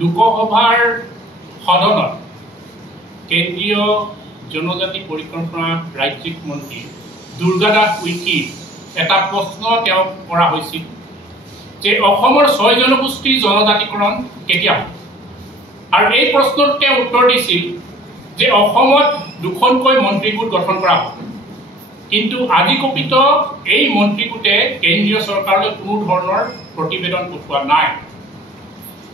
লোকসভাৰ সদনত কেন্দ্ৰীয় জনজাতি পৰিকল্পনা ৰাজ্যিক মন্ত্ৰী দুৰ্গাদাস উইকিৰ এটা প্ৰশ্ন তেওঁ কৰা হৈছিল যে অসমৰ 6 জনগোষ্ঠীৰ জনজাতিকৰণ কেতিয়া হ'ব আৰু এই প্ৰশ্নৰ তেওঁ উত্তৰ দিছিল যে অসমত দুখনকৈ মন্ত্ৰীগোট গঠন কৰা হ'ব কিন্তু আজি কপিত এই মন্ত্ৰীগোটে কেন্দ্ৰীয় চৰকাৰলৈ কোনো ধৰণৰ প্ৰতিবেদন পঠোৱা নাই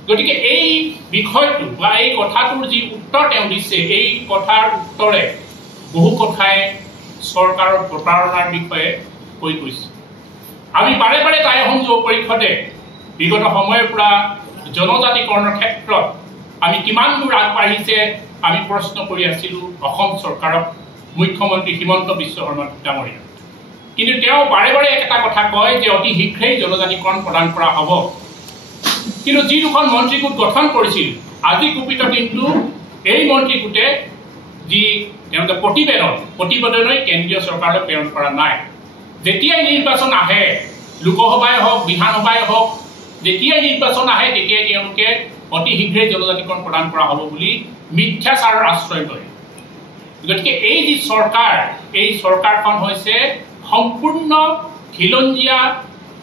গতিকে এই বিষয়টো বা এই কথাটোৰ যি উত্তৰ তেওঁ দিছে এই কথাৰ উত্তৰে বহু কথাই চৰকাৰৰ প্ৰতাৰণাৰ বিষয়ে কৈ গৈছে আমি বাৰে বাৰে তাই সংযোগ পৰিষদে বিগত সময়ৰ পৰা জনজাতিকৰণৰ ক্ষেত্ৰত আমি কিমান দূৰ আগবাঢ়িছে আমি প্ৰশ্ন কৰি আছিলোঁ অসম চৰকাৰক মুখ্যমন্ত্ৰী হিমন্ত বিশ্ব শৰ্মা ডাঙৰীয়া কিন্তু তেওঁ বাৰে বাৰে এটা কথা কয় যে অতি শীঘ্ৰেই জনজাতিকৰণ প্ৰদান কৰা হ'ব কিন্তু যি দুখন মন্ত্ৰীগোট গঠন কৰিছিল আজি কুপিত কিন্তু এই মন্ত্ৰীগোটে যি তেওঁলোকে প্ৰতিবেদনই কেন্দ্ৰীয় চৰকাৰলৈ প্ৰেৰণ কৰা নাই যেতিয়াই নিৰ্বাচন আহে লোকসভাই হওক বিধানসভাই হওক যেতিয়াই নিৰ্বাচন আহে তেতিয়াই তেওঁলোকে অতি শীঘ্ৰেই জনজাতিকৰণ প্ৰদান কৰা হ'ব বুলি মিথ্যাচাৰৰ আশ্ৰয় লয় গতিকে এই যি চৰকাৰ এই চৰকাৰখন হৈছে সম্পূৰ্ণ খিলঞ্জীয়া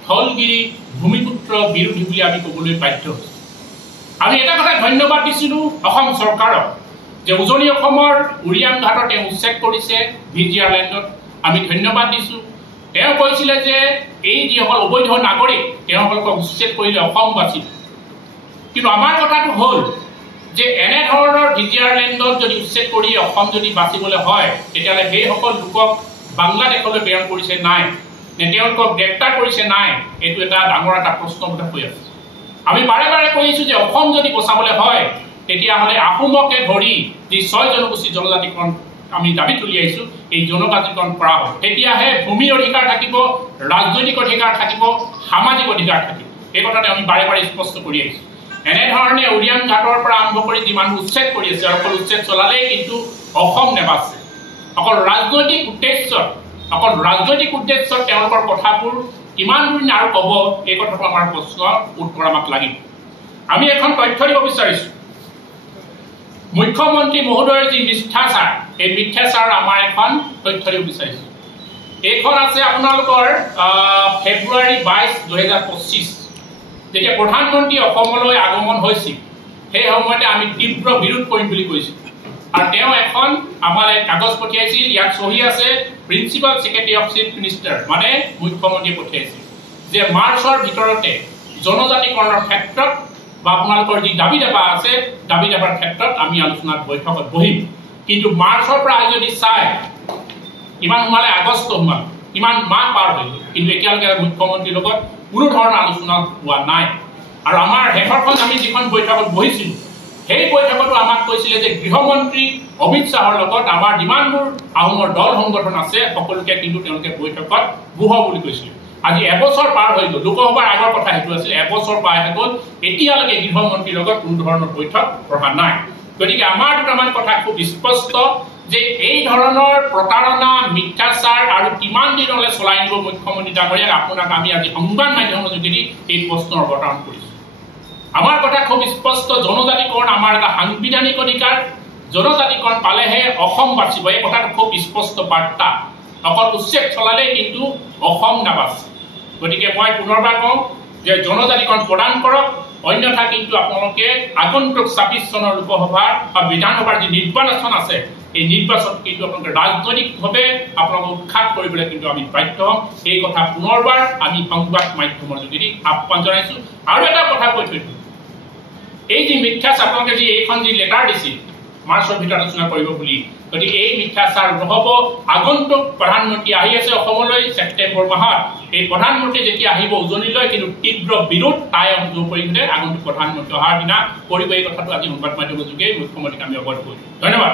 ঢলগিৰি ভূমিপুত্ৰ বিৰোধী বুলি আমি ক'বলৈ বাধ্য হৈছোঁ আমি এটা কথা ধন্যবাদ দিছিলোঁ অসম চৰকাৰক যে উজনি অসমৰ উৰিয়াং ঘাটত তেওঁ উচ্ছেদ কৰিছে ভিজিআৰ লেণ্ডত আমি ধন্যবাদ দিছোঁ তেওঁ কৈছিলে যে এই যিসকল অবৈধ নাগৰিক তেওঁলোকক উচ্ছেদ কৰিলে অসম বাচিব কিন্তু আমাৰ কথাটো হ'ল যে এনেধৰণৰ ভিজিআৰ লেণ্ডত যদি উচ্ছেদ কৰি অসম যদি বাচিবলৈ হয় তেতিয়াহ'লে সেইসকল লোকক বাংলাদেশলৈ প্ৰেৰণ কৰিছে নাই নে তেওঁলোকক গ্ৰেপ্তাৰ কৰিছে নাই এইটো এটা ডাঙৰ এটা প্ৰশ্নবোধক হৈ আছে আমি বাৰে বাৰে কৈ আছোঁ যে অসম যদি বচাবলৈ হয় তেতিয়াহ'লে আহোমকে ধৰি যি 6 জনগোষ্ঠী জনজাতিকৰণ আমি দাবী তুলি আহিছোঁ এই জনজাতিকৰণ কৰা হ'ব তেতিয়াহে ভূমিৰ অধিকাৰ থাকিব ৰাজনৈতিক অধিকাৰ থাকিব সামাজিক অধিকাৰ থাকিব এই কথাটো আমি বাৰে বাৰে স্পষ্ট কৰি আহিছোঁ এনেধৰণে উৰিয়াং ঘাটৰ পৰা আৰম্ভ কৰি যি মানুহ উচ্ছেদ কৰি আছে অকল উচ্ছেদ চলালেই কিন্তু অসম নেবাচে অকল ৰাজনৈতিক উদ্দেশ্যত তেওঁলোকৰ কথাবোৰ কিমান দিন আৰু ক'ব এই কথাটো আমাৰ প্ৰশ্নৰ উত্তৰ আমাক লাগিব আমি এখন তথ্য দিব বিচাৰিছোঁ মুখ্যমন্ত্ৰী মহোদয়ৰ যি মিথ্যাচাৰ এই মিথ্যাচাৰ আমাৰ এখন তথ্য দিব বিচাৰিছোঁ এইখন আছে আপোনালোকৰ ফেব্ৰুৱাৰী 22, 2025 যেতিয়া প্ৰধানমন্ত্ৰী অসমলৈ আগমন হৈছিল সেই সময়তে আমি তীব্ৰ বিৰোধ কৰিম বুলি কৈছোঁ আৰু তেওঁ এখন আমালৈ কাগজ পঠিয়াইছিল ইয়াত চহী আছে principal secretary of chief minister মানে মুখ্যমন্ত্ৰীয়ে পঠিয়াইছিল যে মাৰ্চৰ ভিতৰতে জনজাতিকৰণৰ ক্ষেত্ৰত বা আপোনালোকৰ যি দাবী দাবা আছে দাবী দাবাৰ ক্ষেত্ৰত আমি আলোচনাত বৈঠকত বহিম কিন্তু মাৰ্চৰ পৰা যদি চাই ইমান সোমালে আগষ্ট সোমাল ইমান মাহ পাৰ হৈ গ'ল কিন্তু এতিয়ালৈকে মুখ্যমন্ত্ৰীৰ লগত কোনো ধৰণৰ আলোচনা হোৱা নাই আৰু আমাৰ শেষৰখন আমি যিখন বৈঠকত বহিছিলোঁ সেই বৈঠকতো আমাক কৈছিলে যে গৃহমন্ত্ৰী অমিত শ্বাহৰ লগত আমাৰ যিমানবোৰ আহোমৰ দল সংগঠন আছে সকলোকে কিন্তু তেওঁলোকে বৈঠকত বহো বুলি কৈছিল আজি এবছৰ পাৰ হৈ গ'ল লোকসভাৰ আগৰ কথা সেইটো আছিল এবছৰ পাৰ হৈ গ'ল এতিয়ালৈকে গৃহমন্ত্ৰীৰ লগত কোনো ধৰণৰ বৈঠক ৰখা নাই গতিকে আমাৰ দুটামান কথা খুব স্পষ্ট যে এই ধৰণৰ প্ৰতাৰণা মিথ্যাচাৰ আৰু কিমান দিনলৈ চলাই নিব মুখ্যমন্ত্ৰী ডাঙৰীয়াক আপোনাক আমি আজি সংবাদ মাধ্যমৰ যোগেদি এই প্ৰশ্নৰ অৱতাৰণ কৰিছোঁ আমাৰ কথা খুব স্পষ্ট জনজাতিকৰণ আমাৰ এটা সাংবিধানিক অধিকাৰ জনজাতিকৰণ পালেহে অসম বাচিব এই কথাটো খুব স্পষ্ট বাৰ্তা অকল উচ্ছেদ চলালেই কিন্তু অসম নাবাচে গতিকে মই পুনৰবাৰ কওঁ যে জনজাতিকৰণ প্ৰদান কৰক অন্যথা কিন্তু আপোনালোকে আগন্তুক 26 চনৰ লোকসভাৰ বা বিধানসভাৰ যি নিৰ্বাচন আছে এই নিৰ্বাচন কিন্তু আপোনালোকে ৰাজনৈতিকভাৱে আপোনালোকক উৎখাত কৰিবলৈ কিন্তু আমি বাধ্য হ'ম এই কথা পুনৰবাৰ আমি সংবাদ মাধ্যমৰ যোগেদি আহ্বান জনাইছোঁ আৰু এটা কথা কৈ থৈছোঁ এই যি মিথ্যাচাৰ আপোনালোকে যি এইখন যি লেটাৰ দিছিল মাৰ্চৰ ভিতৰত আলোচনা কৰিব বুলি গতিকে এই মিথ্যাচাৰ নহ'ব আগন্তুক প্ৰধানমন্ত্ৰী আহি আছে অসমলৈ ছেপ্টেম্বৰ মাহত এই প্ৰধানমন্ত্ৰী যেতিয়া আহিব উজনিলৈ কিন্তু তীব্ৰ বিৰোধ তাই সংযোগ পৰিষদে আগন্তুক প্ৰধানমন্ত্ৰী অহাৰ দিনা কৰিব এই কথাটো আজি সংবাদ মাধ্যমৰ যোগে মুখ্যমন্ত্ৰীক আমি অৱগত কৰিছোঁ ধন্যবাদ